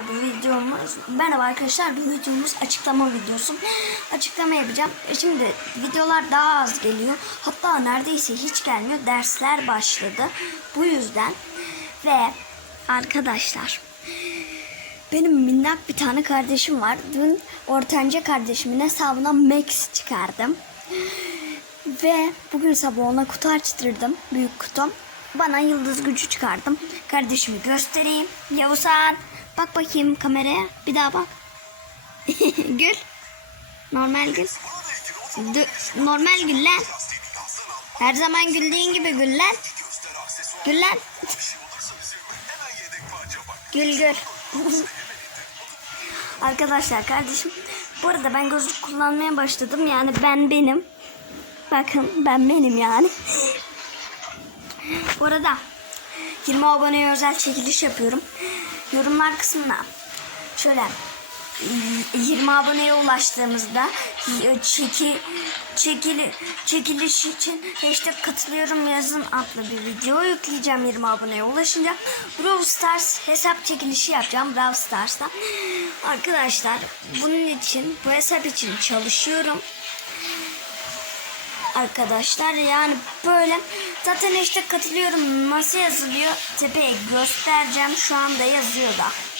Bu videomuz, merhaba arkadaşlar, bu videomuz açıklama videosu. Açıklama yapacağım. E Şimdi videolar daha az geliyor. Hatta neredeyse hiç gelmiyor. Dersler başladı. Bu yüzden ve arkadaşlar benim minnak bir tane kardeşim var. Dün ortanca kardeşimin hesabına Max çıkardım. Ve bugün sabah ona kutu açtırdım. Büyük kutum. Bana yıldız gücü çıkardım. Kardeşimi göstereyim. Yavuzhan. Bak bakayım kameraya. Bir daha bak. gül. Normal gül. Dü- normal gül. Her zaman güldüğün gibi gül lan. Gül. Gül gül. Arkadaşlar kardeşim. Bu arada ben gözlük kullanmaya başladım. Yani ben benim. Bakın ben benim yani. Bu arada 20 aboneye özel çekiliş yapıyorum. Yorumlar kısmına şöyle 20 aboneye ulaştığımızda çeki, çekili, çekiliş için hashtag katılıyorum yazın adlı bir video yükleyeceğim 20 aboneye ulaşınca. Brawl Stars hesap çekilişi yapacağım Brawl Stars'ta. Arkadaşlar bunun için bu hesap için çalışıyorum arkadaşlar. Yani böyle zaten işte katılıyorum nasıl yazılıyor tepeye göstereceğim. Şu anda yazıyor da.